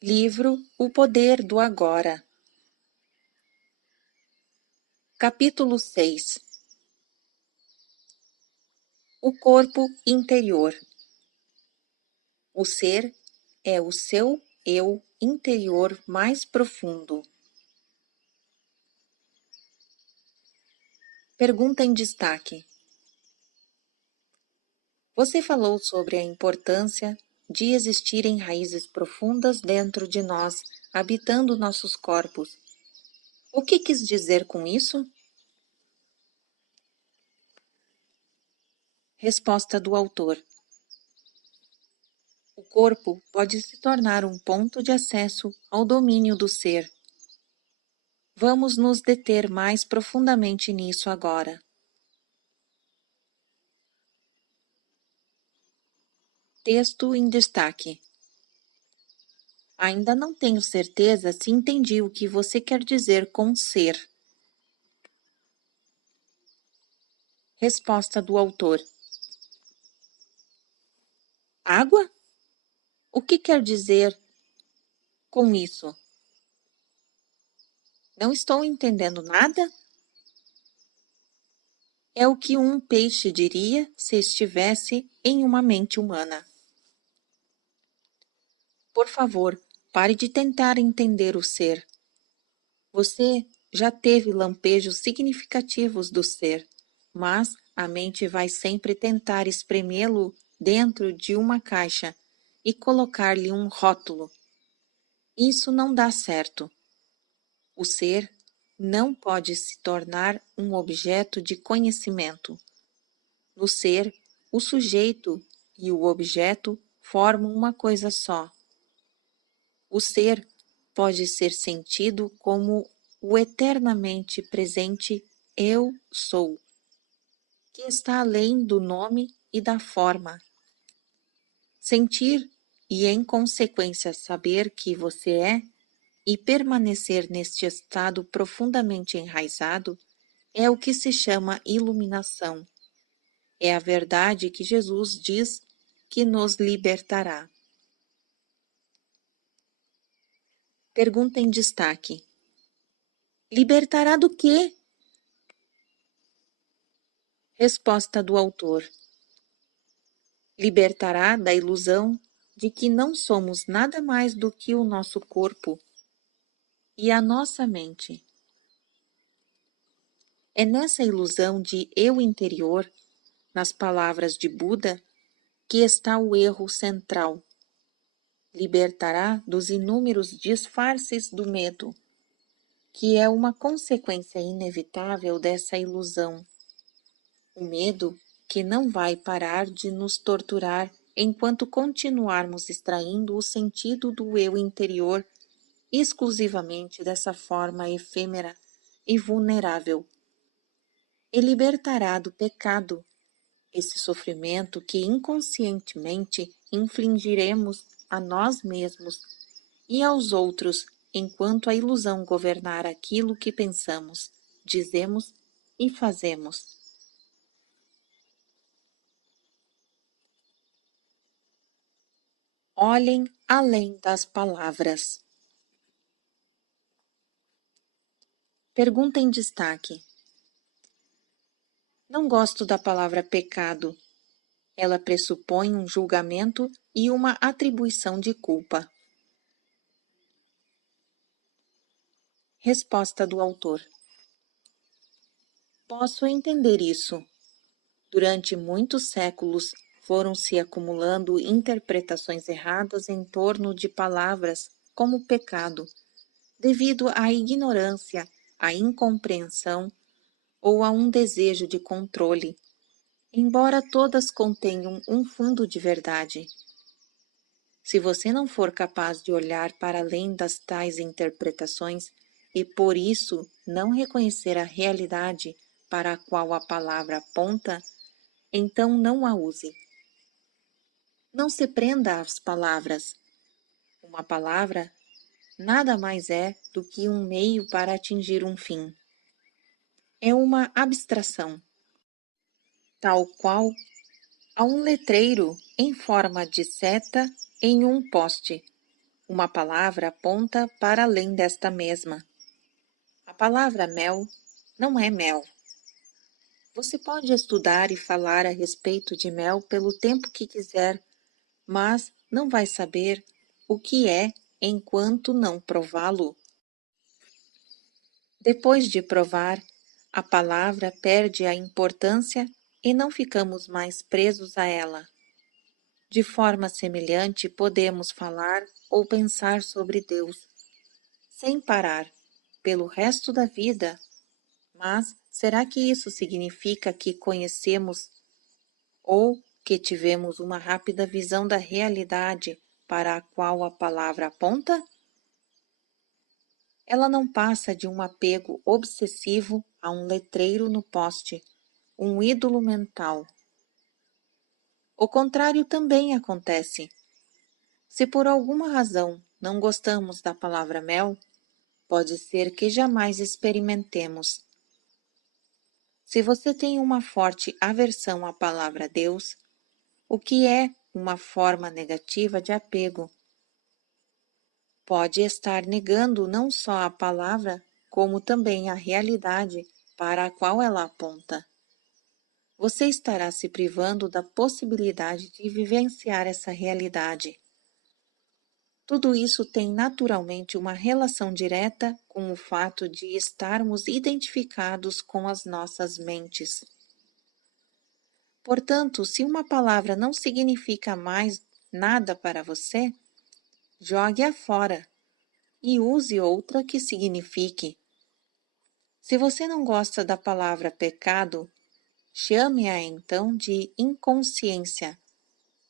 Livro O Poder do Agora. Capítulo 6. O corpo interior. O ser é o seu eu interior mais profundo. Pergunta em destaque. Você falou sobre a importância de existirem raízes profundas dentro de nós, habitando nossos corpos. O que quis dizer com isso? Resposta do autor. O corpo pode se tornar um ponto de acesso ao domínio do ser. Vamos nos deter mais profundamente nisso agora. Texto em destaque. Ainda não tenho certeza se entendi o que você quer dizer com ser. Resposta do autor. Água? O que quer dizer com isso? Não estou entendendo nada? É o que um peixe diria se estivesse em uma mente humana. Por favor, pare de tentar entender o ser. Você já teve lampejos significativos do ser, mas a mente vai sempre tentar espremê-lo dentro de uma caixa e colocar-lhe um rótulo. Isso não dá certo. O ser não pode se tornar um objeto de conhecimento. No ser, o sujeito e o objeto formam uma coisa só. O ser pode ser sentido como o eternamente presente Eu Sou, que está além do nome e da forma. Sentir e, em consequência, saber que você é e permanecer neste estado profundamente enraizado é o que se chama iluminação. É a verdade que Jesus diz que nos libertará. Pergunta em destaque. Libertará do quê? Resposta do autor. Libertará da ilusão de que não somos nada mais do que o nosso corpo e a nossa mente. É nessa ilusão de eu interior, nas palavras de Buda, que está o erro central. Libertará dos inúmeros disfarces do medo, que é uma consequência inevitável dessa ilusão. O medo que não vai parar de nos torturar enquanto continuarmos extraindo o sentido do eu interior exclusivamente dessa forma efêmera e vulnerável. E libertará do pecado, esse sofrimento que inconscientemente infligiremos a nós mesmos e aos outros enquanto a ilusão governar aquilo que pensamos, dizemos e fazemos. Olhem além das palavras. Pergunta em destaque. Não gosto da palavra pecado. Ela pressupõe um julgamento e uma atribuição de culpa. Resposta do autor. Posso entender isso. Durante muitos séculos foram se acumulando interpretações erradas em torno de palavras como pecado, devido à ignorância, à incompreensão ou a um desejo de controle, embora todas contenham um fundo de verdade. Se você não for capaz de olhar para além das tais interpretações e por isso não reconhecer a realidade para a qual a palavra aponta, então não a use. Não se prenda às palavras. Uma palavra nada mais é do que um meio para atingir um fim. É uma abstração, tal qual a um letreiro em forma de seta em um poste. Uma palavra aponta para além desta mesma. A palavra mel não é mel. Você pode estudar e falar a respeito de mel pelo tempo que quiser, mas não vai saber o que é enquanto não prová-lo. Depois de provar, a palavra perde a importância e não ficamos mais presos a ela. De forma semelhante, podemos falar ou pensar sobre Deus, sem parar, pelo resto da vida. Mas será que isso significa que conhecemos ou que tivemos uma rápida visão da realidade para a qual a palavra aponta? Ela não passa de um apego obsessivo a um letreiro no poste, um ídolo mental. O contrário também acontece. Se por alguma razão não gostamos da palavra mel, pode ser que jamais experimentemos. Se você tem uma forte aversão à palavra Deus, o que é uma forma negativa de apego, pode estar negando não só a palavra, como também a realidade para a qual ela aponta. Você estará se privando da possibilidade de vivenciar essa realidade. Tudo isso tem naturalmente uma relação direta com o fato de estarmos identificados com as nossas mentes. Portanto, se uma palavra não significa mais nada para você, jogue-a fora e use outra que signifique. Se você não gosta da palavra pecado, chame-a então de inconsciência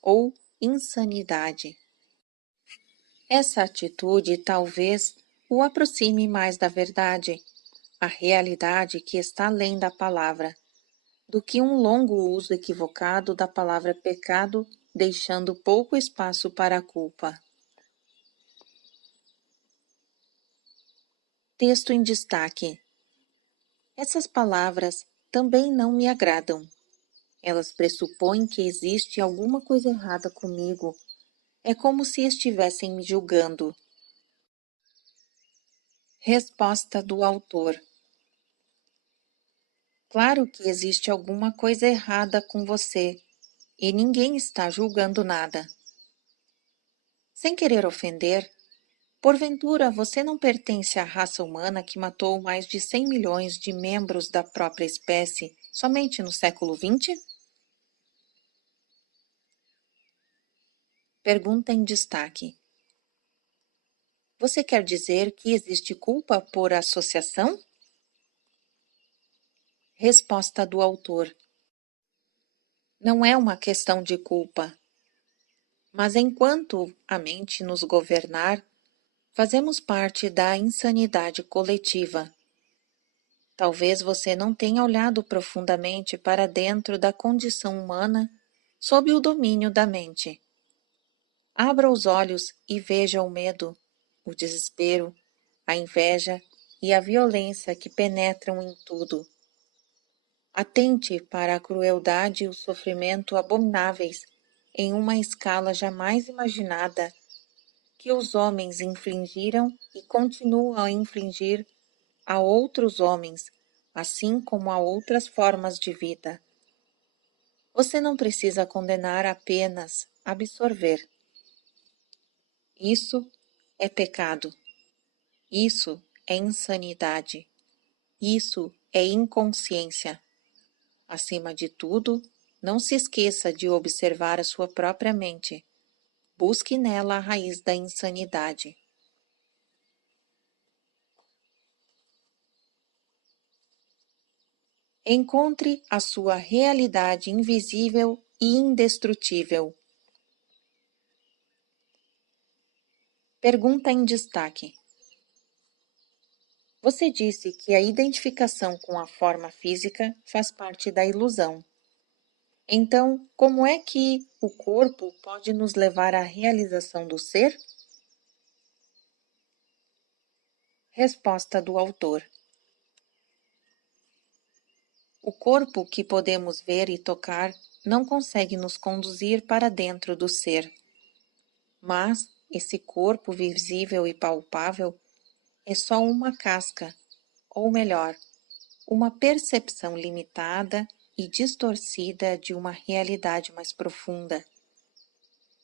ou insanidade. Essa atitude talvez o aproxime mais da verdade, a realidade que está além da palavra, do que um longo uso equivocado da palavra pecado, deixando pouco espaço para a culpa. Texto em destaque. Essas palavras também não me agradam. Elas pressupõem que existe alguma coisa errada comigo. É como se estivessem me julgando. Resposta do autor. Claro que existe alguma coisa errada com você, e ninguém está julgando nada. Sem querer ofender, porventura você não pertence à raça humana que matou mais de 100 milhões de membros da própria espécie somente no século XX? Pergunta em destaque. Você quer dizer que existe culpa por associação? Resposta do autor. Não é uma questão de culpa, mas enquanto a mente nos governar, fazemos parte da insanidade coletiva. Talvez você não tenha olhado profundamente para dentro da condição humana sob o domínio da mente. Abra os olhos e veja o medo, o desespero, a inveja e a violência que penetram em tudo. Atente para a crueldade e o sofrimento abomináveis em uma escala jamais imaginada que os homens infligiram e continuam a infligir a outros homens, assim como a outras formas de vida. Você não precisa condenar, apenas absorver. Isso é pecado. Isso é insanidade. Isso é inconsciência. Acima de tudo, não se esqueça de observar a sua própria mente. Busque nela a raiz da insanidade. Encontre a sua realidade invisível e indestrutível. Pergunta em destaque. Você disse que a identificação com a forma física faz parte da ilusão. Então, como é que o corpo pode nos levar à realização do ser? Resposta do autor. O corpo que podemos ver e tocar não consegue nos conduzir para dentro do ser. Mas, Esse corpo visível e palpável é só uma casca, ou melhor, uma percepção limitada e distorcida de uma realidade mais profunda.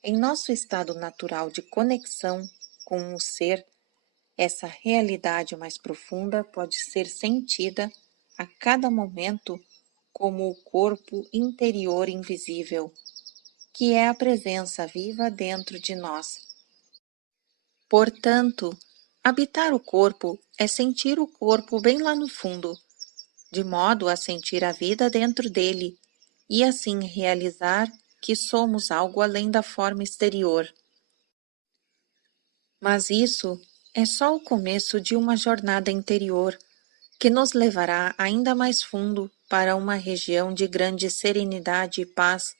Em nosso estado natural de conexão com o ser, essa realidade mais profunda pode ser sentida a cada momento como o corpo interior invisível, que é a presença viva dentro de nós. Portanto, habitar o corpo é sentir o corpo bem lá no fundo, de modo a sentir a vida dentro dele e assim realizar que somos algo além da forma exterior. Mas isso é só o começo de uma jornada interior que nos levará ainda mais fundo para uma região de grande serenidade e paz,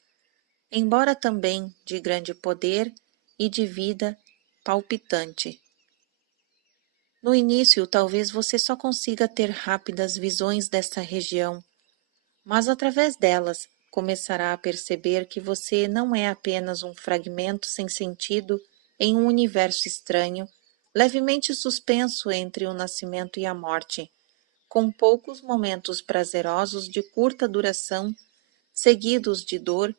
embora também de grande poder e de vida palpitante. No início, talvez você só consiga ter rápidas visões dessa região, mas através delas começará a perceber que você não é apenas um fragmento sem sentido em um universo estranho, levemente suspenso entre o nascimento e a morte, com poucos momentos prazerosos de curta duração, seguidos de dor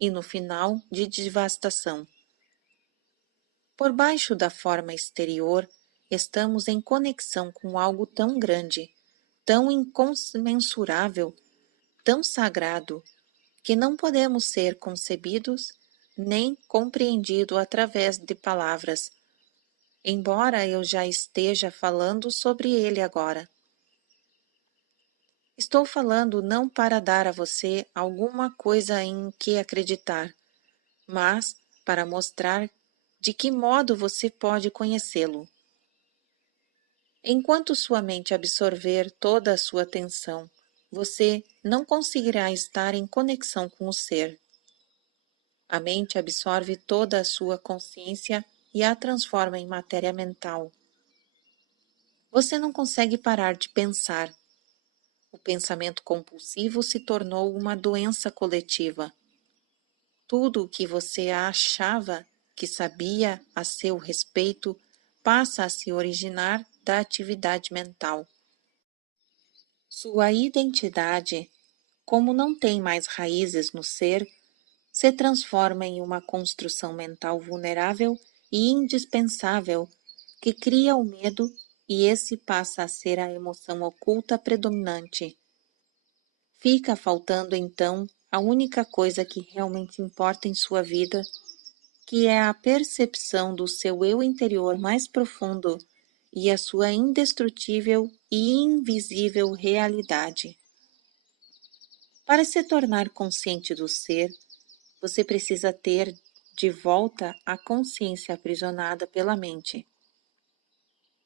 e, no final, de devastação. Por baixo da forma exterior, estamos em conexão com algo tão grande, tão incomensurável, tão sagrado, que não podemos ser concebidos nem compreendidos através de palavras, embora eu já esteja falando sobre ele agora. Estou falando não para dar a você alguma coisa em que acreditar, mas para mostrar de que modo você pode conhecê-lo. Enquanto sua mente absorver toda a sua atenção, você não conseguirá estar em conexão com o ser. A mente absorve toda a sua consciência e a transforma em matéria mental. Você não consegue parar de pensar. O pensamento compulsivo se tornou uma doença coletiva. Tudo o que você achava que sabia a seu respeito passa a se originar da atividade mental. Sua identidade, como não tem mais raízes no ser, se transforma em uma construção mental vulnerável e indispensável que cria o medo, e esse passa a ser a emoção oculta predominante. Fica faltando então a única coisa que realmente importa em sua vida, que é a percepção do seu eu interior mais profundo e a sua indestrutível e invisível realidade. Para se tornar consciente do ser, você precisa ter de volta a consciência aprisionada pela mente.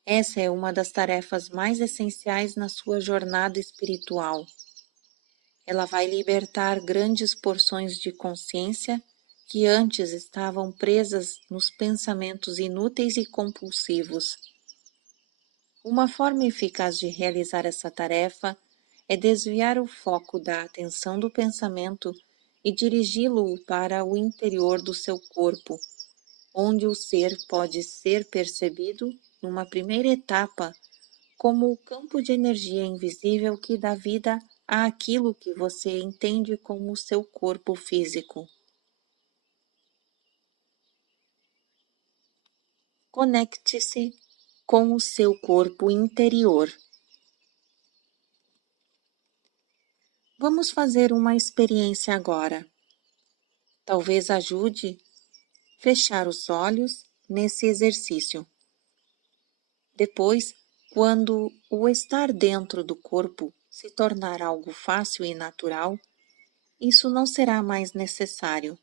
Essa é uma das tarefas mais essenciais na sua jornada espiritual. Ela vai libertar grandes porções de consciência que antes estavam presas nos pensamentos inúteis e compulsivos. Uma forma eficaz de realizar essa tarefa é desviar o foco da atenção do pensamento e dirigi-lo para o interior do seu corpo, onde o ser pode ser percebido, numa primeira etapa, como o campo de energia invisível que dá vida àquilo que você entende como o seu corpo físico. Conecte-se com o seu corpo interior. Vamos fazer uma experiência agora. Talvez ajude fechar os olhos nesse exercício. Depois, quando o estar dentro do corpo se tornar algo fácil e natural, isso não será mais necessário.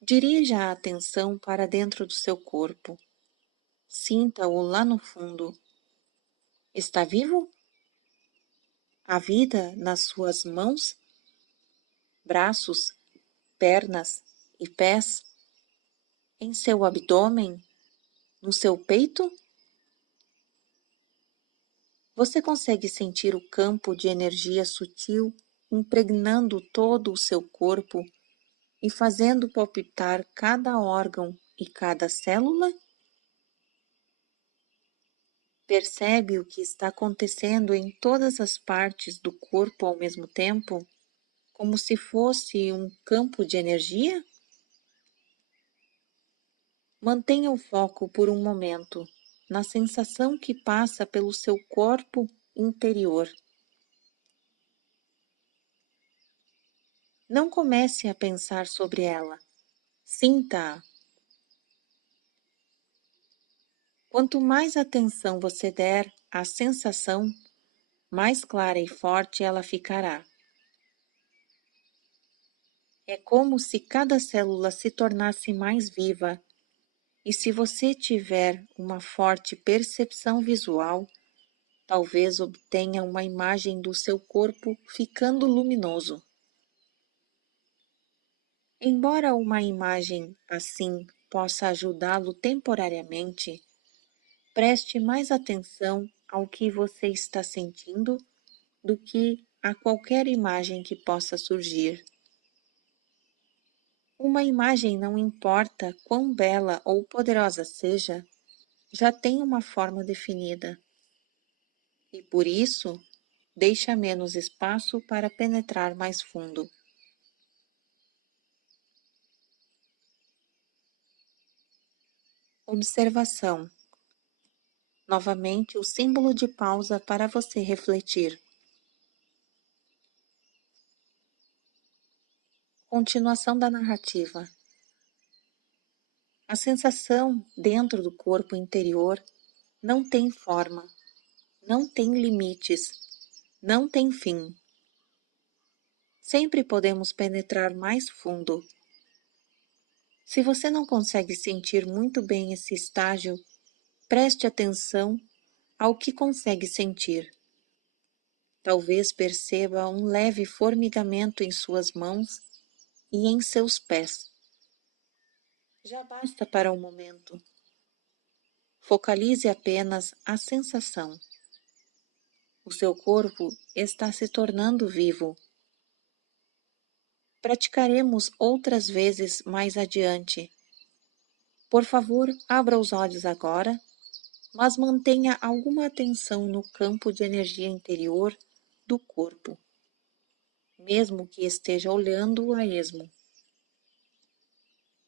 Dirija a atenção para dentro do seu corpo. Sinta-o lá no fundo. Está vivo? Há vida nas suas mãos, braços, pernas e pés? Em seu abdômen? No seu peito? Você consegue sentir o campo de energia sutil impregnando todo o seu corpo e fazendo palpitar cada órgão e cada célula? Percebe o que está acontecendo em todas as partes do corpo ao mesmo tempo, como se fosse um campo de energia? Mantenha o foco por um momento na sensação que passa pelo seu corpo interior. Não comece a pensar sobre ela. Sinta-a. Quanto mais atenção você der à sensação, mais clara e forte ela ficará. É como se cada célula se tornasse mais viva, e se você tiver uma forte percepção visual, talvez obtenha uma imagem do seu corpo ficando luminoso. Embora uma imagem assim possa ajudá-lo temporariamente, preste mais atenção ao que você está sentindo do que a qualquer imagem que possa surgir. Uma imagem, não importa quão bela ou poderosa seja, já tem uma forma definida e, por isso, deixa menos espaço para penetrar mais fundo. Observação. Novamente, o símbolo de pausa para você refletir. Continuação da narrativa. A sensação dentro do corpo interior não tem forma, não tem limites, não tem fim. Sempre podemos penetrar mais fundo. Se você não consegue sentir muito bem esse estágio, preste atenção ao que consegue sentir. Talvez perceba um leve formigamento em suas mãos e em seus pés. Já basta para o momento. Focalize apenas a sensação. O seu corpo está se tornando vivo. Praticaremos outras vezes mais adiante. Por favor, abra os olhos agora, mas mantenha alguma atenção no campo de energia interior do corpo, mesmo que esteja olhando a esmo.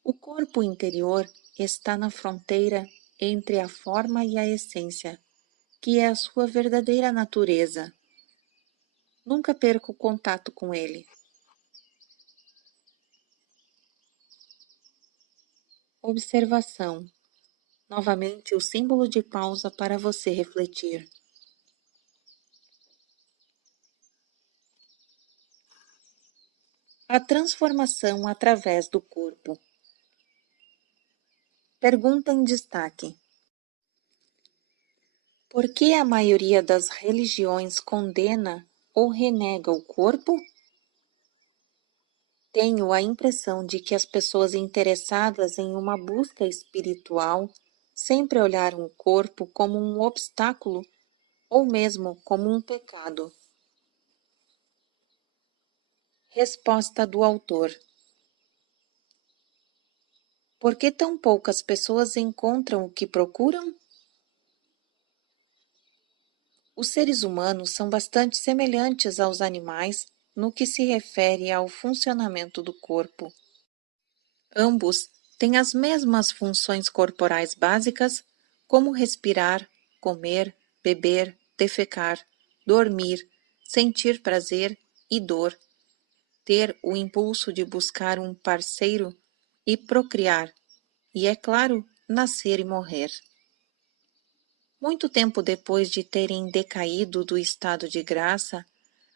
O corpo interior está na fronteira entre a forma e a essência, que é a sua verdadeira natureza. Nunca perca o contato com ele. Observação. Novamente o símbolo de pausa para você refletir. A transformação através do corpo. Pergunta em destaque. Por que a maioria das religiões condena ou renega o corpo? Tenho a impressão de que as pessoas interessadas em uma busca espiritual sempre olharam o corpo como um obstáculo ou mesmo como um pecado. Resposta do autor. Por que tão poucas pessoas encontram o que procuram? Os seres humanos são bastante semelhantes aos animais no que se refere ao funcionamento do corpo. Ambos têm as mesmas funções corporais básicas, como respirar, comer, beber, defecar, dormir, sentir prazer e dor, ter o impulso de buscar um parceiro e procriar, e, é claro, nascer e morrer. Muito tempo depois de terem decaído do estado de graça,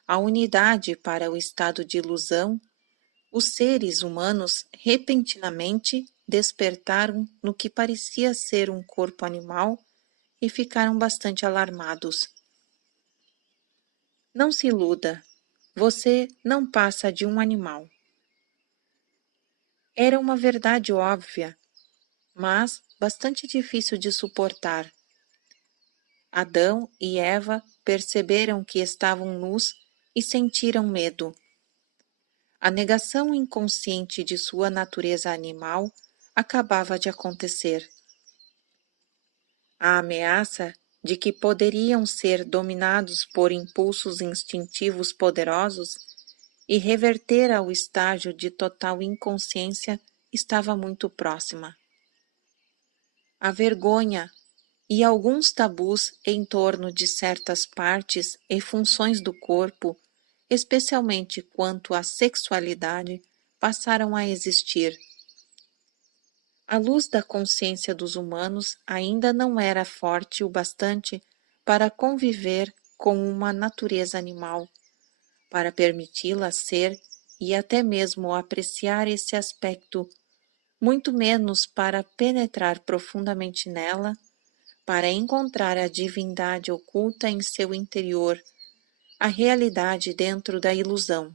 a unidade para o estado de ilusão, os seres humanos repentinamente despertaram no que parecia ser um corpo animal e ficaram bastante alarmados. Não se iluda, você não passa de um animal. Era uma verdade óbvia, mas bastante difícil de suportar. Adão e Eva perceberam que estavam nus e sentiram medo. A negação inconsciente de sua natureza animal acabava de acontecer. A ameaça de que poderiam ser dominados por impulsos instintivos poderosos e reverter ao estágio de total inconsciência estava muito próxima. A vergonha e alguns tabus em torno de certas partes e funções do corpo, especialmente quanto à sexualidade, passaram a existir. A luz da consciência dos humanos ainda não era forte o bastante para conviver com uma natureza animal, para permiti-la ser e até mesmo apreciar esse aspecto, muito menos para penetrar profundamente nela, para encontrar a divindade oculta em seu interior, a realidade dentro da ilusão.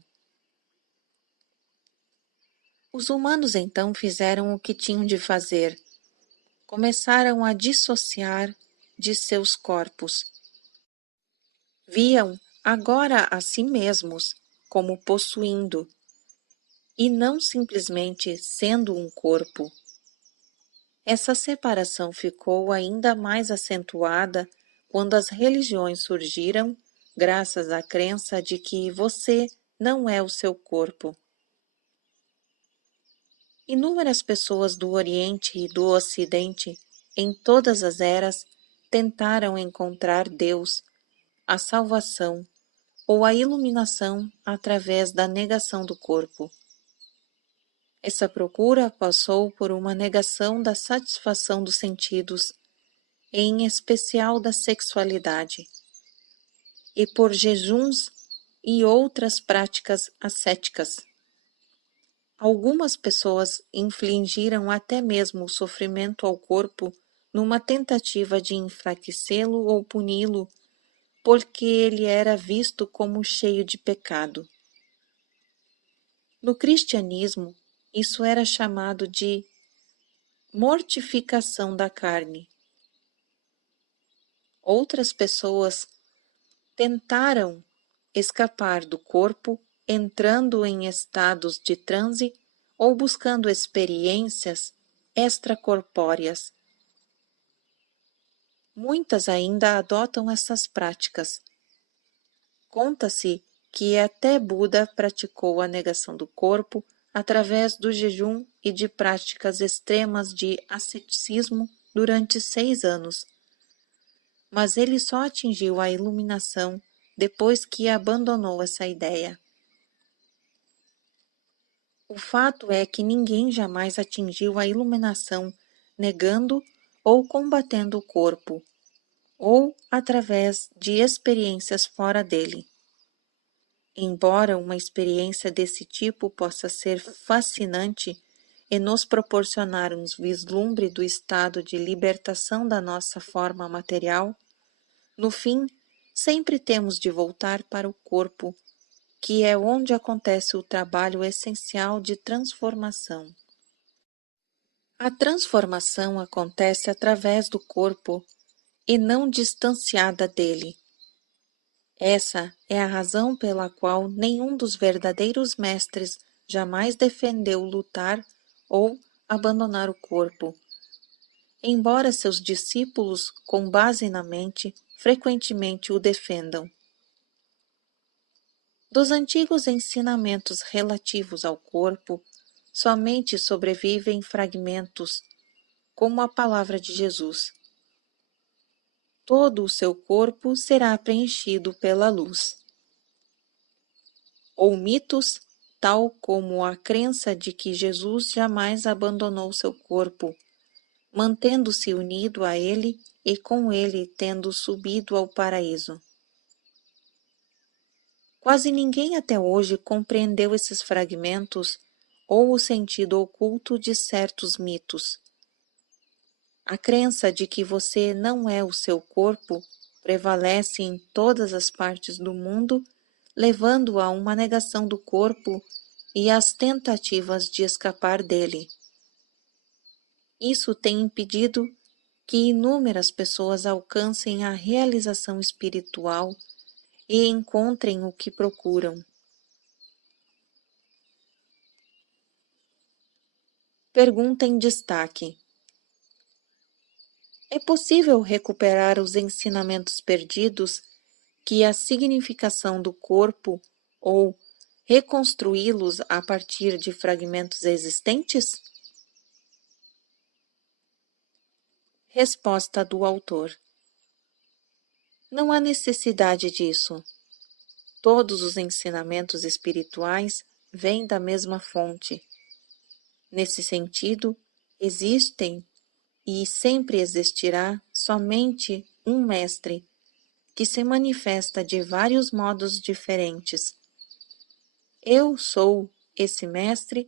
Os humanos então fizeram o que tinham de fazer. Começaram a dissociar de seus corpos. Viam agora a si mesmos como possuindo, e não simplesmente sendo um corpo. Essa separação ficou ainda mais acentuada quando as religiões surgiram, graças à crença de que você não é o seu corpo. Inúmeras pessoas do Oriente e do Ocidente, em todas as eras, tentaram encontrar Deus, a salvação ou a iluminação através da negação do corpo. Essa procura passou por uma negação da satisfação dos sentidos, em especial da sexualidade, e por jejuns e outras práticas ascéticas. Algumas pessoas infligiram até mesmo o sofrimento ao corpo numa tentativa de enfraquecê-lo ou puni-lo, porque ele era visto como cheio de pecado. No cristianismo, isso era chamado de mortificação da carne. Outras pessoas tentaram escapar do corpo, entrando em estados de transe ou buscando experiências extracorpóreas. Muitas ainda adotam essas práticas. Conta-se que até Buda praticou a negação do corpo através do jejum e de práticas extremas de asceticismo durante 6 anos. Mas ele só atingiu a iluminação depois que abandonou essa ideia. O fato é que ninguém jamais atingiu a iluminação negando ou combatendo o corpo, ou através de experiências fora dele. Embora uma experiência desse tipo possa ser fascinante e nos proporcionar um vislumbre do estado de libertação da nossa forma material, no fim, sempre temos de voltar para o corpo, que é onde acontece o trabalho essencial de transformação. A transformação acontece através do corpo e não distanciada dele. Essa é a razão pela qual nenhum dos verdadeiros mestres jamais defendeu lutar ou abandonar o corpo, embora seus discípulos, com base na mente, frequentemente o defendam. Dos antigos ensinamentos relativos ao corpo, somente sobrevivem fragmentos, como a palavra de Jesus. Todo o seu corpo será preenchido pela luz. Ou mitos, tal como a crença de que Jesus jamais abandonou seu corpo, mantendo-se unido a ele e com ele tendo subido ao paraíso. Quase ninguém até hoje compreendeu esses fragmentos ou o sentido oculto de certos mitos. A crença de que você não é o seu corpo prevalece em todas as partes do mundo, levando a uma negação do corpo e às tentativas de escapar dele. Isso tem impedido que inúmeras pessoas alcancem a realização espiritual e encontrem o que procuram. Pergunta em destaque: é possível recuperar os ensinamentos perdidos que a significação do corpo ou reconstruí-los a partir de fragmentos existentes? Resposta do autor: não há necessidade disso. Todos os ensinamentos espirituais vêm da mesma fonte. Nesse sentido, existem e sempre existirá somente um mestre, que se manifesta de vários modos diferentes. Eu sou esse mestre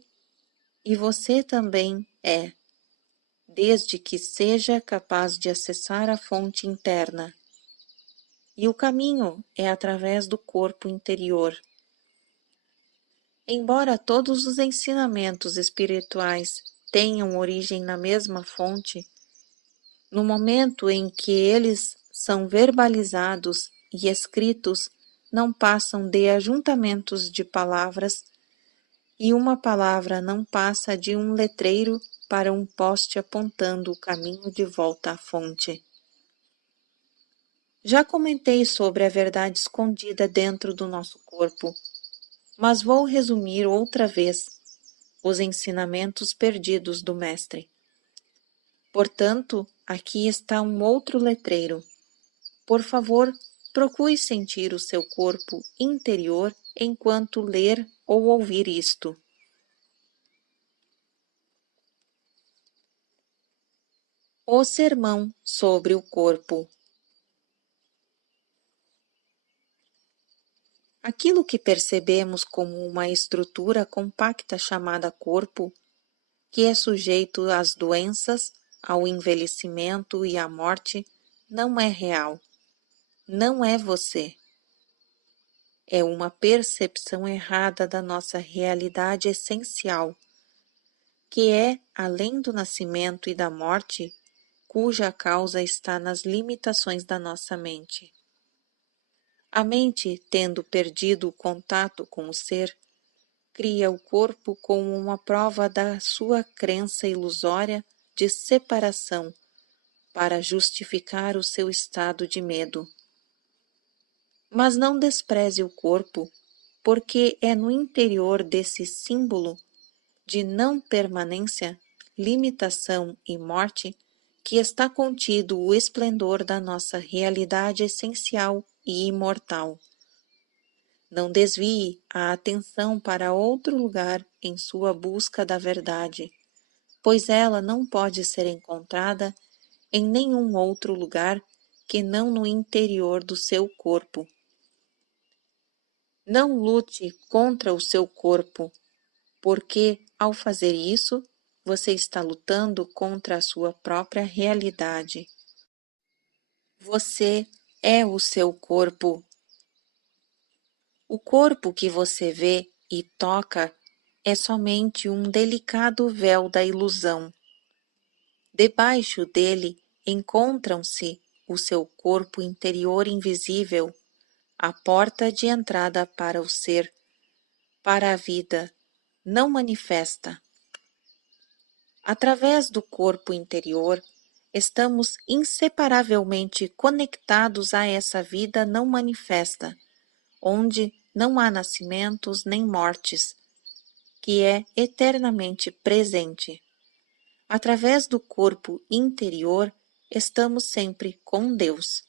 e você também é, desde que seja capaz de acessar a fonte interna. E o caminho é através do corpo interior. Embora todos os ensinamentos espirituais tenham origem na mesma fonte, no momento em que eles são verbalizados e escritos, não passam de ajuntamentos de palavras, e uma palavra não passa de um letreiro para um poste apontando o caminho de volta à fonte. Já comentei sobre a verdade escondida dentro do nosso corpo, mas vou resumir outra vez os ensinamentos perdidos do Mestre. Portanto, aqui está um outro letreiro. Por favor, procure sentir o seu corpo interior enquanto ler ou ouvir isto. O sermão sobre o corpo. Aquilo que percebemos como uma estrutura compacta chamada corpo, que é sujeito às doenças, ao envelhecimento e à morte, não é real. Não é você. É uma percepção errada da nossa realidade essencial, que é, além do nascimento e da morte, cuja causa está nas limitações da nossa mente. A mente, tendo perdido o contato com o ser, cria o corpo como uma prova da sua crença ilusória de separação para justificar o seu estado de medo. Mas não despreze o corpo, porque é no interior desse símbolo de não permanência, limitação e morte que está contido o esplendor da nossa realidade essencial e imortal. Não desvie a atenção para outro lugar em sua busca da verdade, pois ela não pode ser encontrada em nenhum outro lugar que não no interior do seu corpo. Não lute contra o seu corpo, porque, ao fazer isso, você está lutando contra a sua própria realidade. Você é o seu corpo. O corpo que você vê e toca é somente um delicado véu da ilusão. Debaixo dele encontram-se o seu corpo interior invisível, a porta de entrada para o ser, para a vida, não manifesta. Através do corpo interior, estamos inseparavelmente conectados a essa vida não manifesta, onde não há nascimentos nem mortes, que é eternamente presente. Através do corpo interior, estamos sempre com Deus.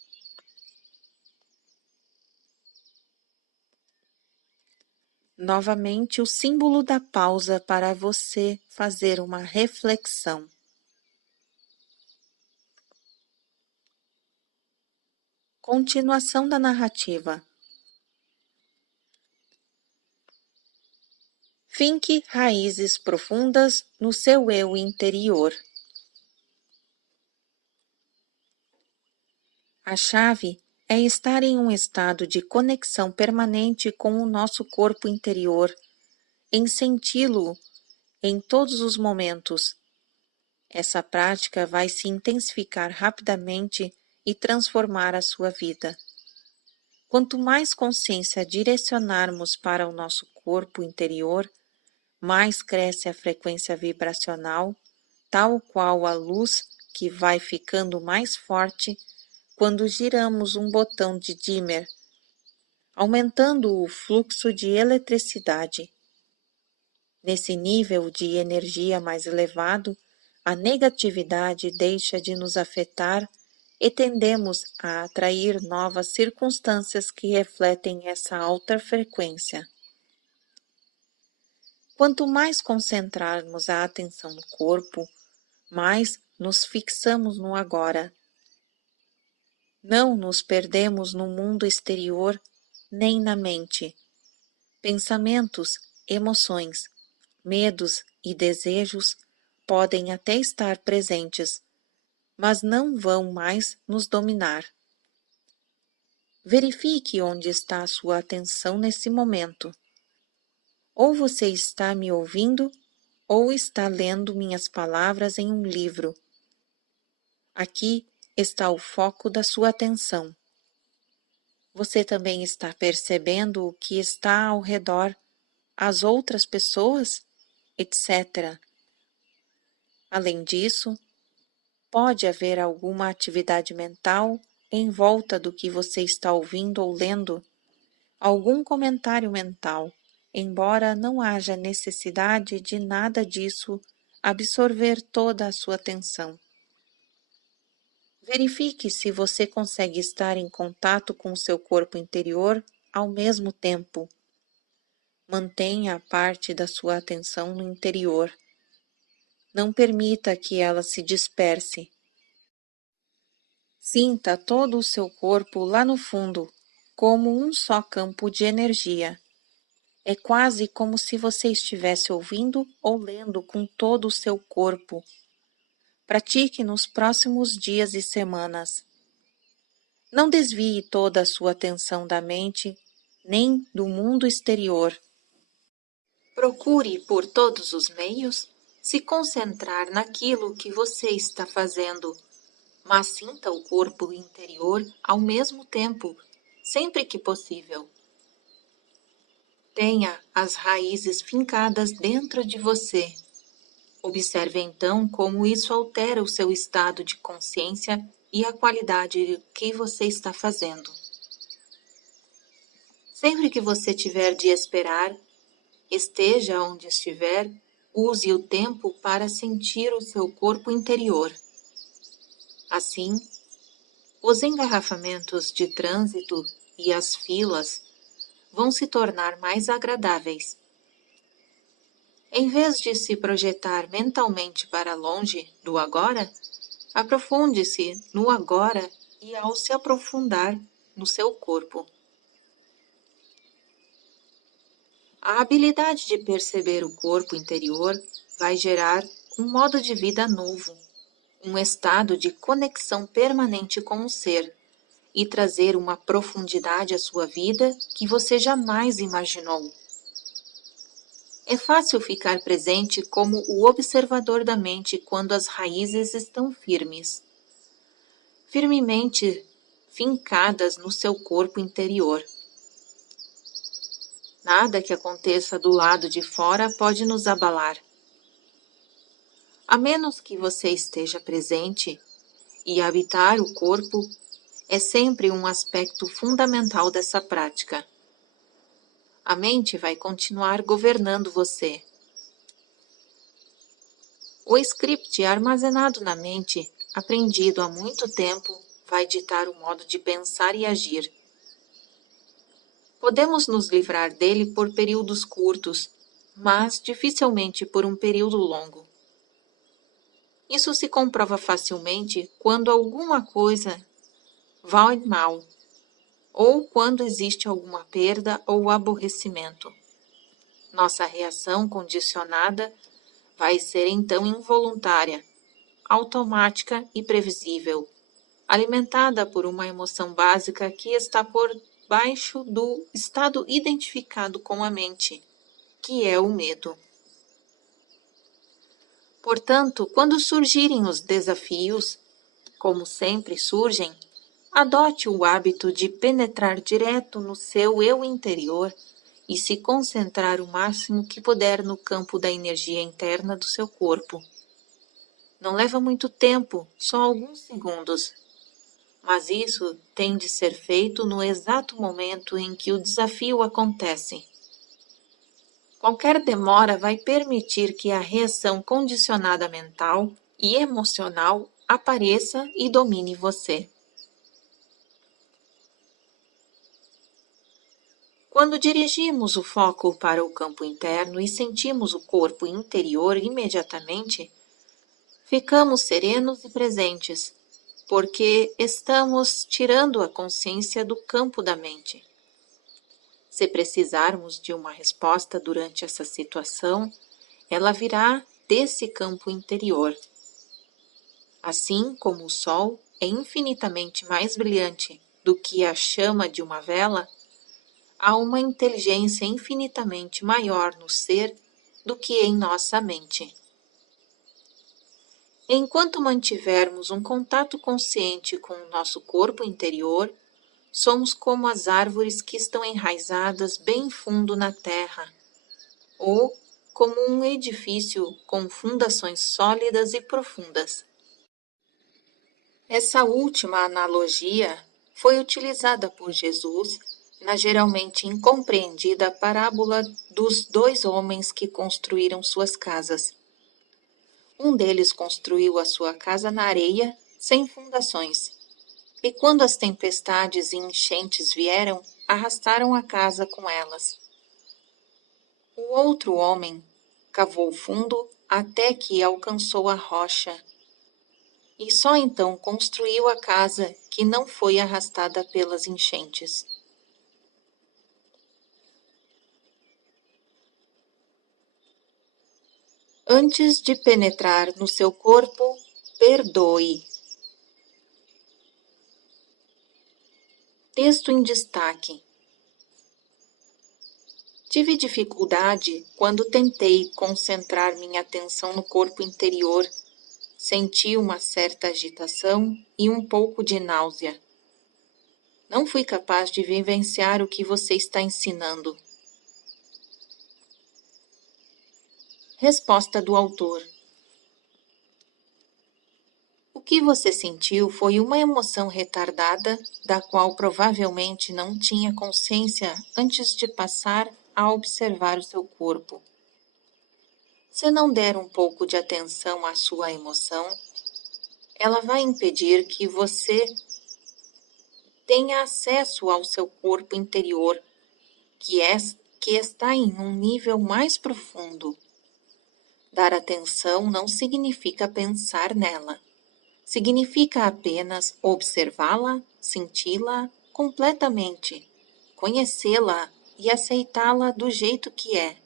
Novamente, o símbolo da pausa para você fazer uma reflexão. Continuação da narrativa. Finque raízes profundas no seu eu interior. A chave é estar em um estado de conexão permanente com o nosso corpo interior, em senti-lo em todos os momentos. Essa prática vai se intensificar rapidamente e transformar a sua vida. Quanto mais consciência direcionarmos para o nosso corpo interior, mais cresce a frequência vibracional, tal qual a luz que vai ficando mais forte quando giramos um botão de dimmer, aumentando o fluxo de eletricidade. Nesse nível de energia mais elevado, a negatividade deixa de nos afetar e tendemos a atrair novas circunstâncias que refletem essa alta frequência. Quanto mais concentrarmos a atenção no corpo, mais nos fixamos no agora. Não nos perdemos no mundo exterior nem na mente. Pensamentos, emoções, medos e desejos podem até estar presentes, mas não vão mais nos dominar. Verifique onde está a sua atenção nesse momento. Ou você está me ouvindo, ou está lendo minhas palavras em um livro. Aqui está o foco da sua atenção. Você também está percebendo o que está ao redor, as outras pessoas, etc. Além disso, pode haver alguma atividade mental em volta do que você está ouvindo ou lendo, algum comentário mental, embora não haja necessidade de nada disso absorver toda a sua atenção. Verifique se você consegue estar em contato com o seu corpo interior ao mesmo tempo. Mantenha parte da sua atenção no interior. Não permita que ela se disperse. Sinta todo o seu corpo lá no fundo, como um só campo de energia. É quase como se você estivesse ouvindo ou lendo com todo o seu corpo. Pratique nos próximos dias e semanas. Não desvie toda a sua atenção da mente, nem do mundo exterior. Procure, por todos os meios, se concentrar naquilo que você está fazendo, mas sinta o corpo interior ao mesmo tempo, sempre que possível. Tenha as raízes fincadas dentro de você. Observe então como isso altera o seu estado de consciência e a qualidade que você está fazendo. Sempre que você tiver de esperar, esteja onde estiver, use o tempo para sentir o seu corpo interior. Assim, os engarrafamentos de trânsito e as filas vão se tornar mais agradáveis. Em vez de se projetar mentalmente para longe do agora, aprofunde-se no agora e ao se aprofundar no seu corpo. A habilidade de perceber o corpo interior vai gerar um modo de vida novo, um estado de conexão permanente com o ser e trazer uma profundidade à sua vida que você jamais imaginou. É fácil ficar presente como o observador da mente quando as raízes estão firmemente fincadas no seu corpo interior. Nada que aconteça do lado de fora pode nos abalar. A menos que você esteja presente, e habitar o corpo é sempre um aspecto fundamental dessa prática. A mente vai continuar governando você. O script armazenado na mente, aprendido há muito tempo, vai ditar o modo de pensar e agir. Podemos nos livrar dele por períodos curtos, mas dificilmente por um período longo. Isso se comprova facilmente quando alguma coisa vai mal, ou quando existe alguma perda ou aborrecimento. Nossa reação condicionada vai ser então involuntária, automática e previsível, alimentada por uma emoção básica que está por baixo do estado identificado com a mente, que é o medo. Portanto, quando surgirem os desafios, como sempre surgem, adote o hábito de penetrar direto no seu eu interior e se concentrar o máximo que puder no campo da energia interna do seu corpo. Não leva muito tempo, só alguns segundos, mas isso tem de ser feito no exato momento em que o desafio acontece. Qualquer demora vai permitir que a reação condicionada mental e emocional apareça e domine você. Quando dirigimos o foco para o campo interno e sentimos o corpo interior imediatamente, ficamos serenos e presentes, porque estamos tirando a consciência do campo da mente. Se precisarmos de uma resposta durante essa situação, ela virá desse campo interior. Assim como o sol é infinitamente mais brilhante do que a chama de uma vela, há uma inteligência infinitamente maior no ser do que em nossa mente. Enquanto mantivermos um contato consciente com o nosso corpo interior, somos como as árvores que estão enraizadas bem fundo na terra, ou como um edifício com fundações sólidas e profundas. Essa última analogia foi utilizada por Jesus na geralmente incompreendida parábola dos dois homens que construíram suas casas. Um deles construiu a sua casa na areia, sem fundações, e quando as tempestades e enchentes vieram, arrastaram a casa com elas. O outro homem cavou fundo até que alcançou a rocha, e só então construiu a casa que não foi arrastada pelas enchentes. Antes de penetrar no seu corpo, perdoe. Texto em destaque. Tive dificuldade quando tentei concentrar minha atenção no corpo interior. Senti uma certa agitação e um pouco de náusea. Não fui capaz de vivenciar o que você está ensinando. Resposta do autor. O que você sentiu foi uma emoção retardada, da qual provavelmente não tinha consciência antes de passar a observar o seu corpo. Se não der um pouco de atenção à sua emoção, ela vai impedir que você tenha acesso ao seu corpo interior, que está em um nível mais profundo. Dar atenção não significa pensar nela. Significa apenas observá-la, senti-la completamente, conhecê-la e aceitá-la do jeito que é.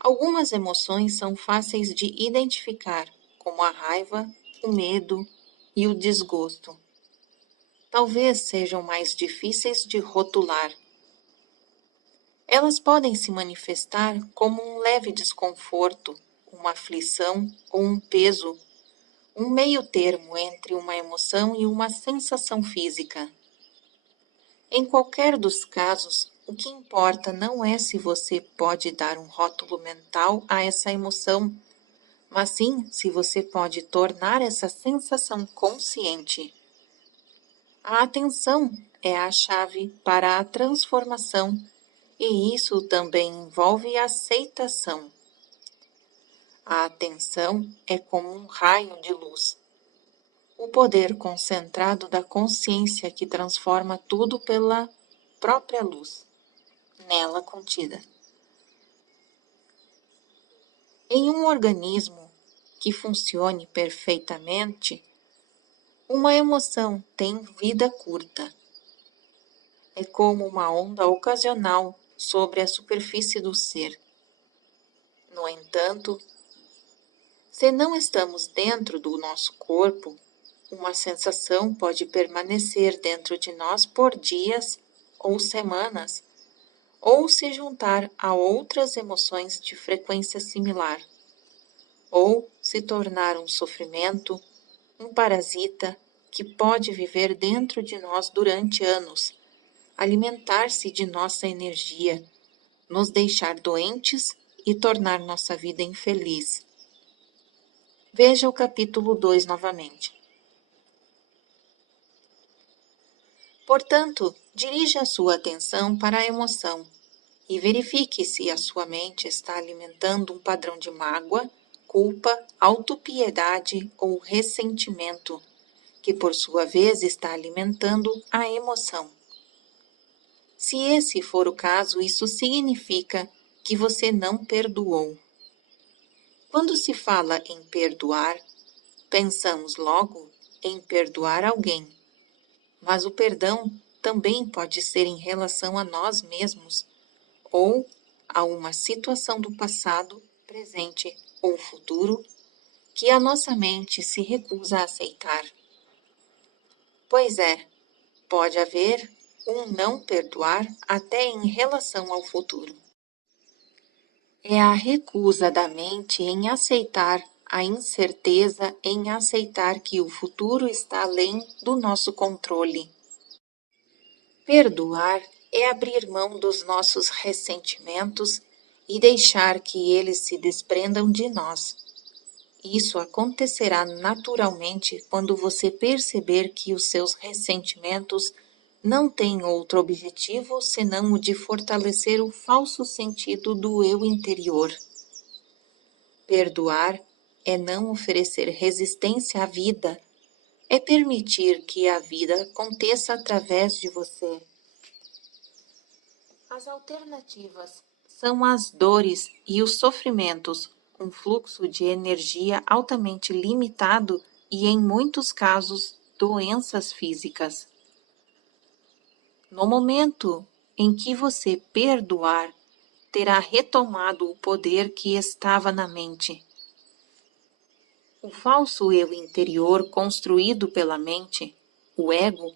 Algumas emoções são fáceis de identificar, como a raiva, o medo e o desgosto. Talvez sejam mais difíceis de rotular. Elas podem se manifestar como um leve desconforto, uma aflição ou um peso, um meio termo entre uma emoção e uma sensação física. Em qualquer dos casos, o que importa não é se você pode dar um rótulo mental a essa emoção, mas sim se você pode tornar essa sensação consciente. A atenção é a chave para a transformação, e isso também envolve a aceitação. A atenção é como um raio de luz, o poder concentrado da consciência que transforma tudo pela própria luz nela contida. Em um organismo que funcione perfeitamente, uma emoção tem vida curta. É como uma onda ocasional sobre a superfície do ser. No entanto, se não estamos dentro do nosso corpo, uma sensação pode permanecer dentro de nós por dias ou semanas, ou se juntar a outras emoções de frequência similar, ou se tornar um sofrimento, um parasita que pode viver dentro de nós durante anos, alimentar-se de nossa energia, nos deixar doentes e tornar nossa vida infeliz. Veja o capítulo 2 novamente. Portanto, dirija a sua atenção para a emoção e verifique se a sua mente está alimentando um padrão de mágoa, culpa, autopiedade ou ressentimento, que por sua vez está alimentando a emoção. Se esse for o caso, isso significa que você não perdoou. Quando se fala em perdoar, pensamos logo em perdoar alguém, mas o perdão também pode ser em relação a nós mesmos ou a uma situação do passado, presente ou futuro que a nossa mente se recusa a aceitar. Pois é, pode haver um não perdoar até em relação ao futuro. É a recusa da mente em aceitar a incerteza, em aceitar que o futuro está além do nosso controle. Perdoar é abrir mão dos nossos ressentimentos e deixar que eles se desprendam de nós. Isso acontecerá naturalmente quando você perceber que os seus ressentimentos não têm outro objetivo senão o de fortalecer o falso sentido do eu interior. Perdoar é não oferecer resistência à vida, é permitir que a vida aconteça através de você. As alternativas são as dores e os sofrimentos, um fluxo de energia altamente limitado e, em muitos casos, doenças físicas. No momento em que você perdoar, terá retomado o poder que estava na mente. O falso eu interior construído pela mente, o ego,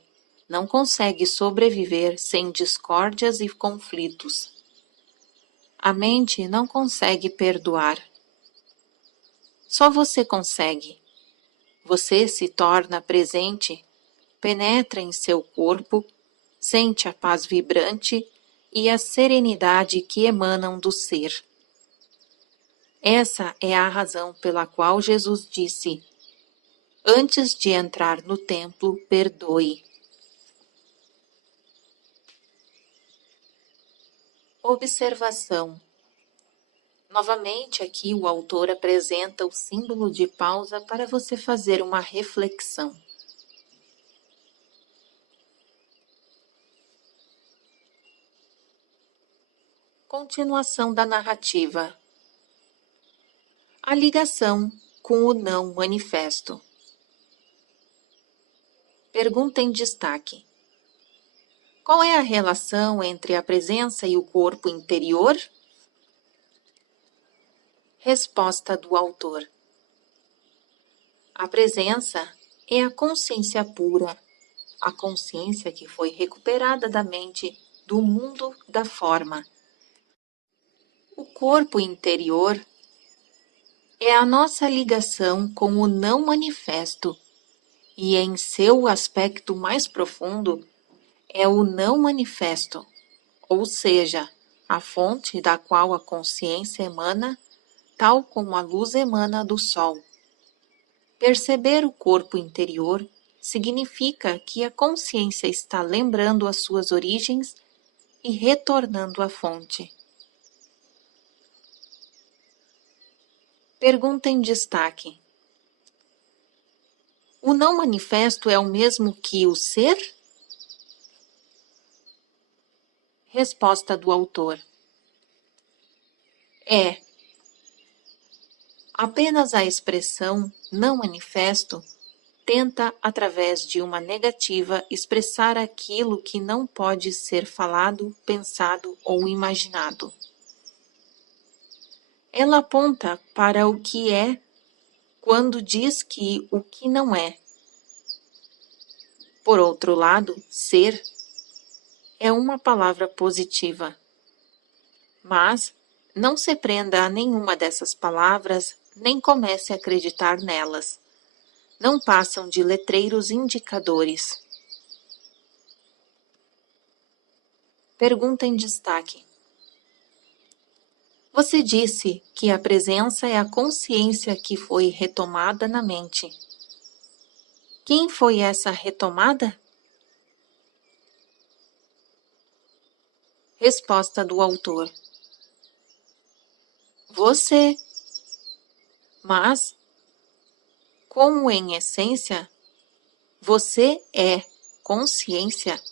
não consegue sobreviver sem discórdias e conflitos. A mente não consegue perdoar. Só você consegue. Você se torna presente, penetra em seu corpo, sente a paz vibrante e a serenidade que emanam do ser. Essa é a razão pela qual Jesus disse: antes de entrar no templo, perdoe. Observação. Novamente, aqui o autor apresenta o símbolo de pausa para você fazer uma reflexão. Continuação da narrativa. A ligação com o não manifesto. Pergunta em destaque. Qual é a relação entre a presença e o corpo interior? Resposta do autor. A presença é a consciência pura, a consciência que foi recuperada da mente do mundo da forma. O corpo interior é a nossa ligação com o não manifesto e, em seu aspecto mais profundo, é o não manifesto, ou seja, a fonte da qual a consciência emana, tal como a luz emana do sol. Perceber o corpo interior significa que a consciência está lembrando as suas origens e retornando à fonte. Pergunta em destaque. O não manifesto é o mesmo que o ser? Resposta do autor. É. Apenas a expressão não manifesto tenta, através de uma negativa, expressar aquilo que não pode ser falado, pensado ou imaginado. Ela aponta para o que é quando diz que o que não é. Por outro lado, ser é uma palavra positiva. Mas não se prenda a nenhuma dessas palavras, nem comece a acreditar nelas. Não passam de letreiros indicadores. Pergunta em destaque. Você disse que a presença é a consciência que foi retomada na mente. Quem foi essa retomada? Resposta do autor. Você. Mas, como em essência, você é consciência,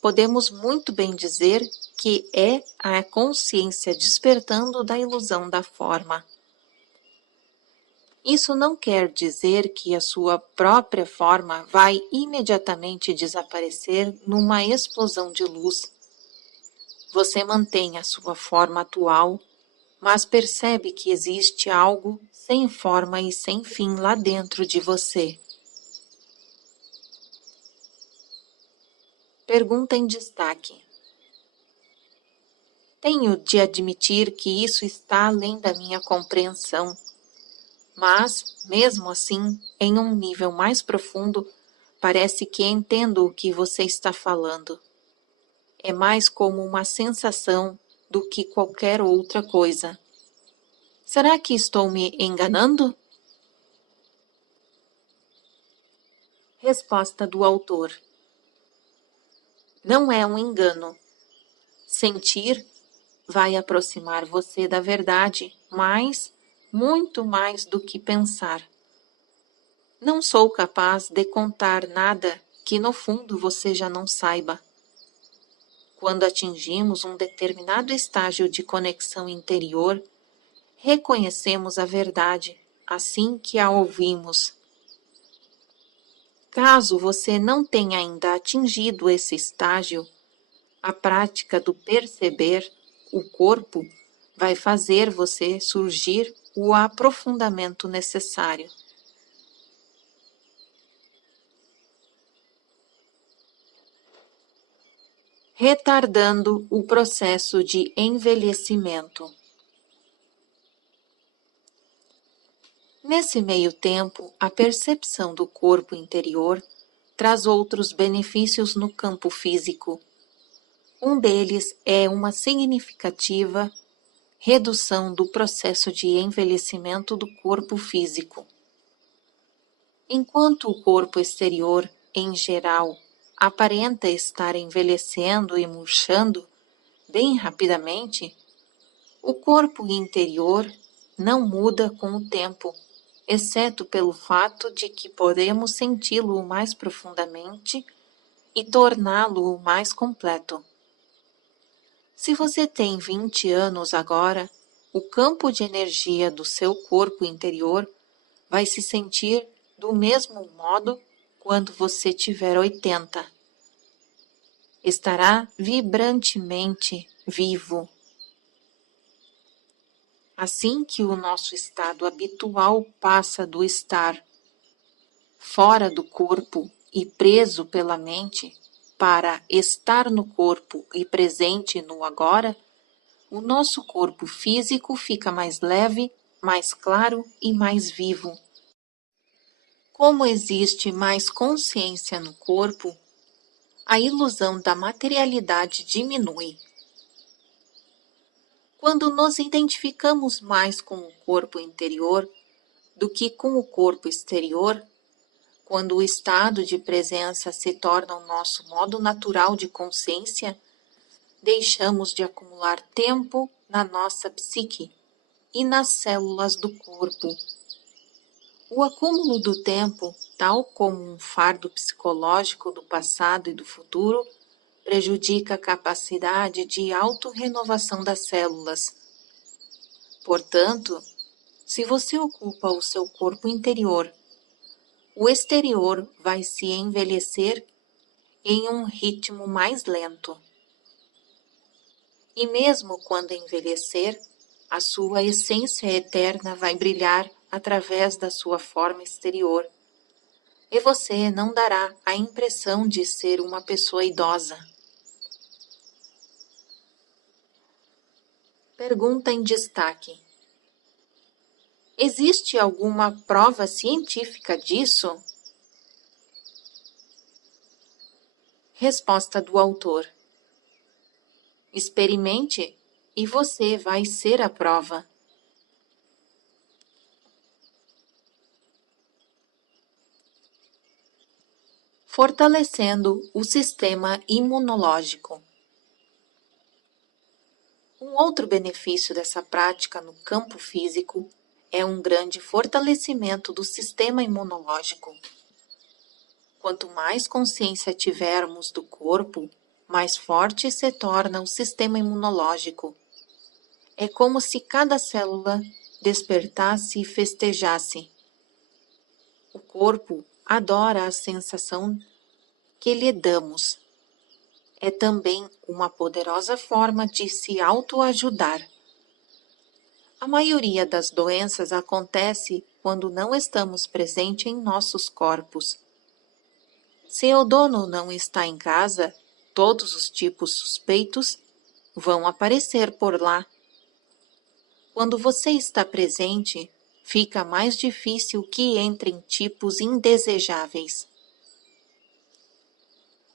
podemos muito bem dizer que é a consciência despertando da ilusão da forma. Isso não quer dizer que a sua própria forma vai imediatamente desaparecer numa explosão de luz. Você mantém a sua forma atual, mas percebe que existe algo sem forma e sem fim lá dentro de você. Pergunta em destaque. Tenho de admitir que isso está além da minha compreensão, mas, mesmo assim, em um nível mais profundo, parece que entendo o que você está falando. É mais como uma sensação do que qualquer outra coisa. Será que estou me enganando? Resposta do autor. Não é um engano. Sentir vai aproximar você da verdade, mas muito mais do que pensar. Não sou capaz de contar nada que no fundo você já não saiba. Quando atingimos um determinado estágio de conexão interior, reconhecemos a verdade assim que a ouvimos. Caso você não tenha ainda atingido esse estágio, a prática do perceber o corpo vai fazer você surgir o aprofundamento necessário. Retardando o processo de envelhecimento. Nesse meio tempo, a percepção do corpo interior traz outros benefícios no campo físico. Um deles é uma significativa redução do processo de envelhecimento do corpo físico. Enquanto o corpo exterior, em geral, aparenta estar envelhecendo e murchando bem rapidamente, o corpo interior não muda com o tempo, exceto pelo fato de que podemos senti-lo mais profundamente e torná-lo mais completo. Se você tem 20 anos agora, o campo de energia do seu corpo interior vai se sentir do mesmo modo quando você tiver 80. Estará vibrantemente vivo. Assim que o nosso estado habitual passa do estar fora do corpo e preso pela mente para estar no corpo e presente no agora, o nosso corpo físico fica mais leve, mais claro e mais vivo. Como existe mais consciência no corpo, a ilusão da materialidade diminui. Quando nos identificamos mais com o corpo interior do que com o corpo exterior, quando o estado de presença se torna o nosso modo natural de consciência, deixamos de acumular tempo na nossa psique e nas células do corpo. O acúmulo do tempo, tal como um fardo psicológico do passado e do futuro, prejudica a capacidade de autorrenovação das células. Portanto, se você ocupa o seu corpo interior, o exterior vai se envelhecer em um ritmo mais lento. E mesmo quando envelhecer, a sua essência eterna vai brilhar através da sua forma exterior, e você não dará a impressão de ser uma pessoa idosa. Pergunta em destaque. Existe alguma prova científica disso? Resposta do autor. Experimente e você vai ser a prova. Fortalecendo o sistema imunológico. Um outro benefício dessa prática no campo físico é um grande fortalecimento do sistema imunológico. Quanto mais consciência tivermos do corpo, mais forte se torna o sistema imunológico. É como se cada célula despertasse e festejasse. O corpo adora a sensação que lhe damos. É também uma poderosa forma de se autoajudar. A maioria das doenças acontece quando não estamos presentes em nossos corpos. Se o dono não está em casa, todos os tipos suspeitos vão aparecer por lá. Quando você está presente, fica mais difícil que entrem tipos indesejáveis.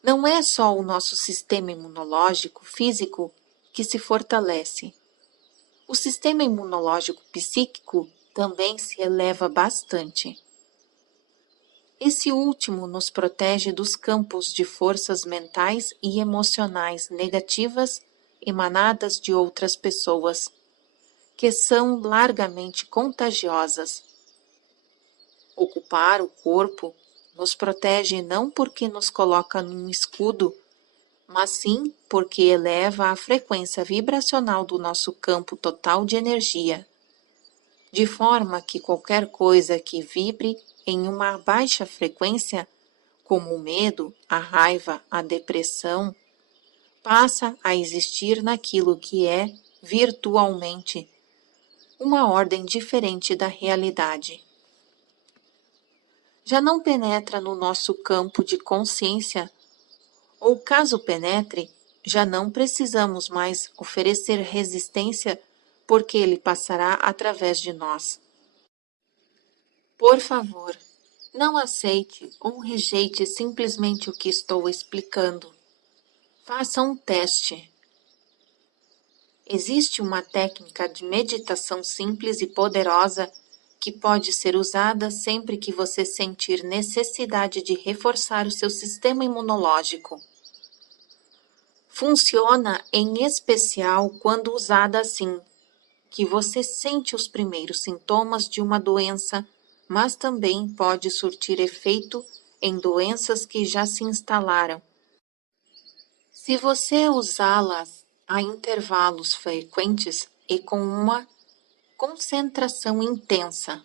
Não é só o nosso sistema imunológico físico que se fortalece. O sistema imunológico psíquico também se eleva bastante. Esse último nos protege dos campos de forças mentais e emocionais negativas emanadas de outras pessoas, que são largamente contagiosas. Ocupar o corpo nos protege não porque nos coloca num escudo, mas sim porque eleva a frequência vibracional do nosso campo total de energia, de forma que qualquer coisa que vibre em uma baixa frequência, como o medo, a raiva, a depressão, passa a existir naquilo que é, virtualmente, uma ordem diferente da realidade. Já não penetra no nosso campo de consciência, ou caso penetre, já não precisamos mais oferecer resistência porque ele passará através de nós. Por favor, não aceite ou rejeite simplesmente o que estou explicando. Faça um teste. Existe uma técnica de meditação simples e poderosa que pode ser usada sempre que você sentir necessidade de reforçar o seu sistema imunológico. Funciona em especial quando usada assim, que você sente os primeiros sintomas de uma doença, mas também pode surtir efeito em doenças que já se instalaram. Se você usá-las a intervalos frequentes e com uma concentração intensa,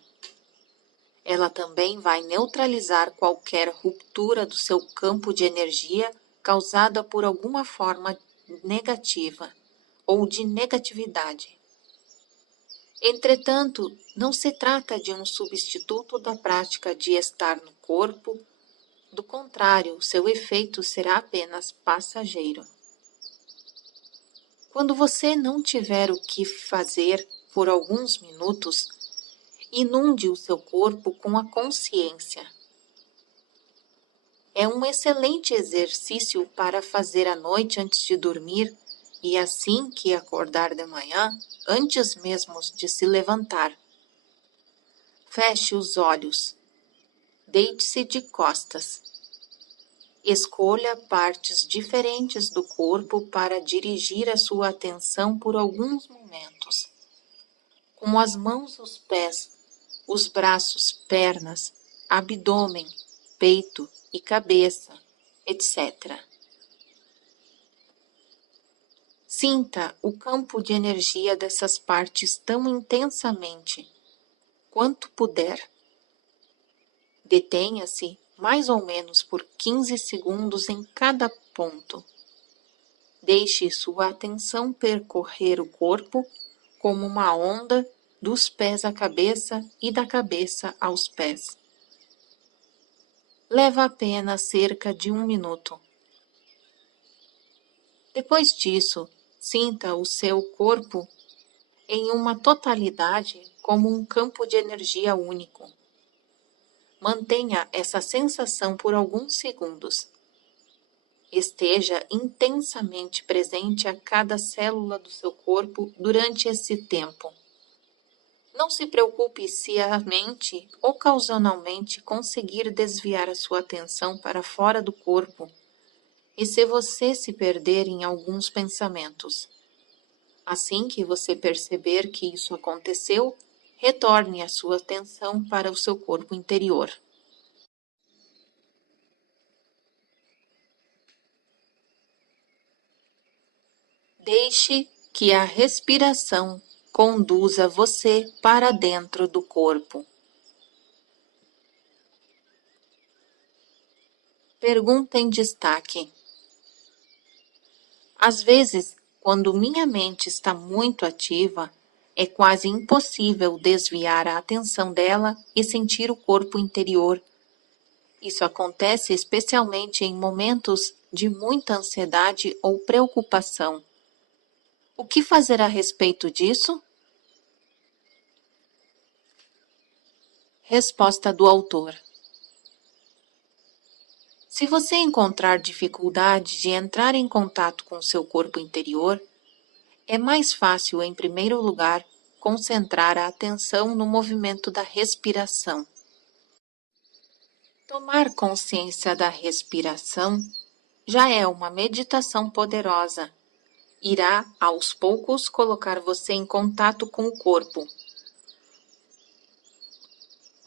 ela também vai neutralizar qualquer ruptura do seu campo de energia causada por alguma forma negativa ou de negatividade. Entretanto, não se trata de um substituto da prática de estar no corpo, do contrário, seu efeito será apenas passageiro. Quando você não tiver o que fazer por alguns minutos, inunde o seu corpo com a consciência. É um excelente exercício para fazer à noite antes de dormir e assim que acordar de manhã, antes mesmo de se levantar. Feche os olhos. Deite-se de costas. Escolha partes diferentes do corpo para dirigir a sua atenção por alguns momentos. Com as mãos, os pés, os braços, pernas, abdômen, peito e cabeça, etc. Sinta o campo de energia dessas partes tão intensamente quanto puder. Detenha-se mais ou menos por 15 segundos em cada ponto. Deixe sua atenção percorrer o corpo como uma onda dos pés à cabeça e da cabeça aos pés. Leva apenas cerca de 1 minuto. Depois disso, sinta o seu corpo em uma totalidade como um campo de energia único. Mantenha essa sensação por alguns segundos. Esteja intensamente presente a cada célula do seu corpo durante esse tempo. Não se preocupe se a mente ocasionalmente conseguir desviar a sua atenção para fora do corpo e se você se perder em alguns pensamentos. Assim que você perceber que isso aconteceu, retorne a sua atenção para o seu corpo interior. Deixe que a respiração conduza você para dentro do corpo. Pergunta em destaque. Às vezes, quando minha mente está muito ativa, é quase impossível desviar a atenção dela e sentir o corpo interior. Isso acontece especialmente em momentos de muita ansiedade ou preocupação. O que fazer a respeito disso? Resposta do autor. Se você encontrar dificuldade de entrar em contato com seu corpo interior, é mais fácil, em primeiro lugar, concentrar a atenção no movimento da respiração. Tomar consciência da respiração já é uma meditação poderosa. Irá, aos poucos, colocar você em contato com o corpo.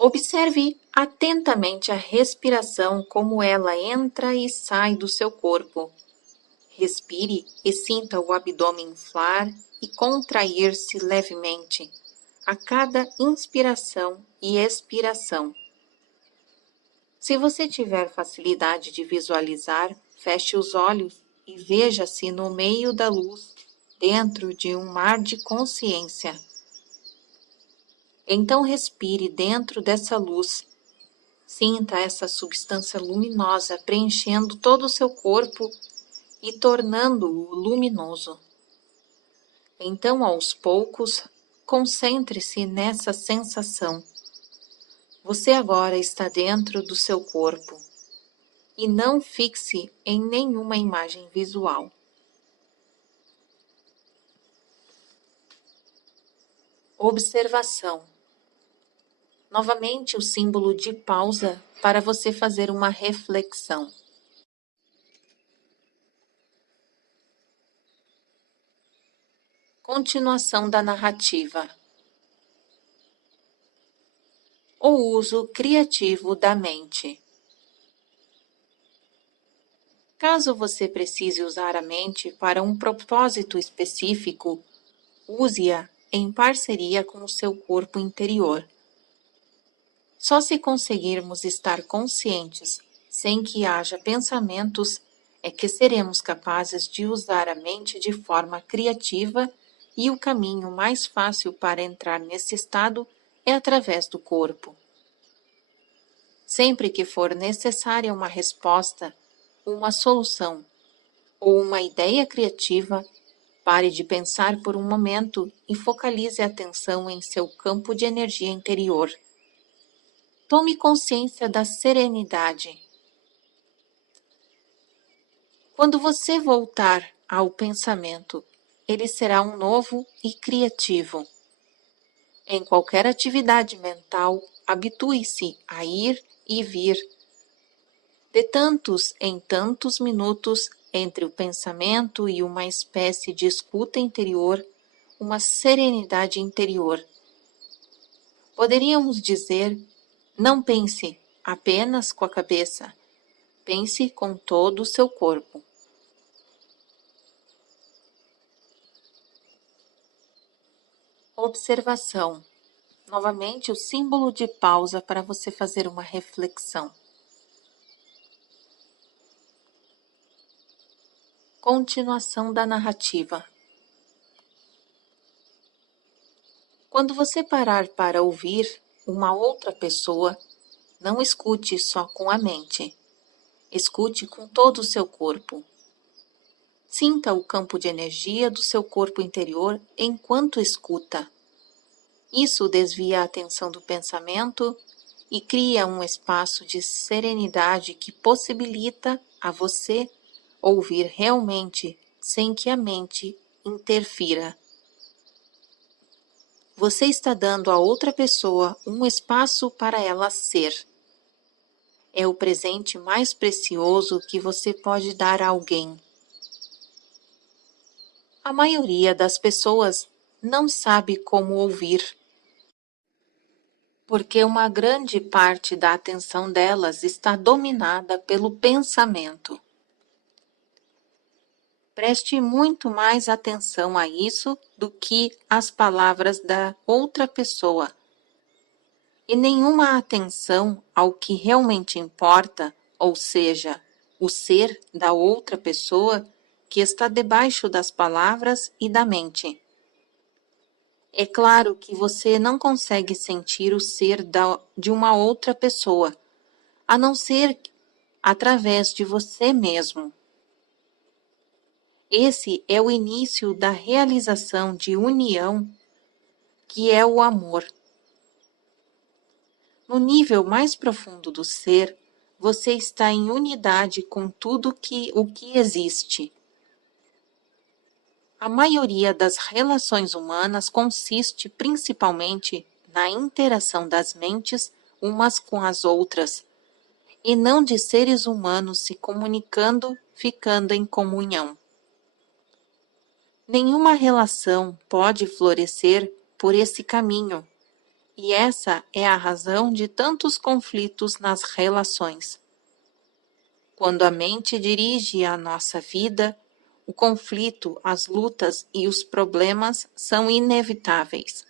Observe atentamente a respiração, como ela entra e sai do seu corpo. Respire e sinta o abdômen inflar e contrair-se levemente a cada inspiração e expiração. Se você tiver facilidade de visualizar, feche os olhos e veja-se no meio da luz, dentro de um mar de consciência. Então respire dentro dessa luz. Sinta essa substância luminosa preenchendo todo o seu corpo e tornando-o luminoso. Então, aos poucos, concentre-se nessa sensação. Você agora está dentro do seu corpo e não fixe em nenhuma imagem visual. Observação. Novamente o símbolo de pausa para você fazer uma reflexão. Continuação da narrativa. O uso criativo da mente. Caso você precise usar a mente para um propósito específico, use-a em parceria com o seu corpo interior. Só se conseguirmos estar conscientes sem que haja pensamentos é que seremos capazes de usar a mente de forma criativa, e o caminho mais fácil para entrar nesse estado é através do corpo. Sempre que for necessária uma resposta, uma solução ou uma ideia criativa, pare de pensar por um momento e focalize a atenção em seu campo de energia interior. Tome consciência da serenidade. Quando você voltar ao pensamento, ele será um novo e criativo. Em qualquer atividade mental, habitue-se a ir e vir, de tantos em tantos minutos, entre o pensamento e uma espécie de escuta interior, uma serenidade interior. Poderíamos dizer: não pense apenas com a cabeça, pense com todo o seu corpo. Observação. Novamente o símbolo de pausa para você fazer uma reflexão. Continuação da narrativa. Quando você parar para ouvir uma outra pessoa, não escute só com a mente. Escute com todo o seu corpo. Sinta o campo de energia do seu corpo interior enquanto escuta. Isso desvia a atenção do pensamento e cria um espaço de serenidade que possibilita a você ouvir realmente sem que a mente interfira. Você está dando a outra pessoa um espaço para ela ser. É o presente mais precioso que você pode dar a alguém. A maioria das pessoas não sabe como ouvir, porque uma grande parte da atenção delas está dominada pelo pensamento. Preste muito mais atenção a isso do que às palavras da outra pessoa, e nenhuma atenção ao que realmente importa, ou seja, o ser da outra pessoa que está debaixo das palavras e da mente. É claro que você não consegue sentir o ser de uma outra pessoa, a não ser através de você mesmo. Esse é o início da realização de união, que é o amor. No nível mais profundo do ser, você está em unidade com tudo o que existe. A maioria das relações humanas consiste principalmente na interação das mentes umas com as outras, e não de seres humanos se comunicando, ficando em comunhão. Nenhuma relação pode florescer por esse caminho, e essa é a razão de tantos conflitos nas relações. Quando a mente dirige a nossa vida, o conflito, as lutas e os problemas são inevitáveis.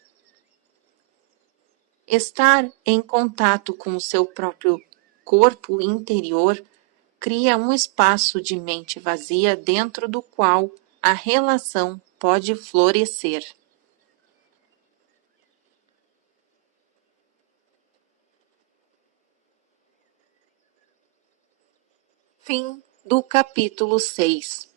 Estar em contato com o seu próprio corpo interior cria um espaço de mente vazia dentro do qual a relação pode florescer. Fim do capítulo 6.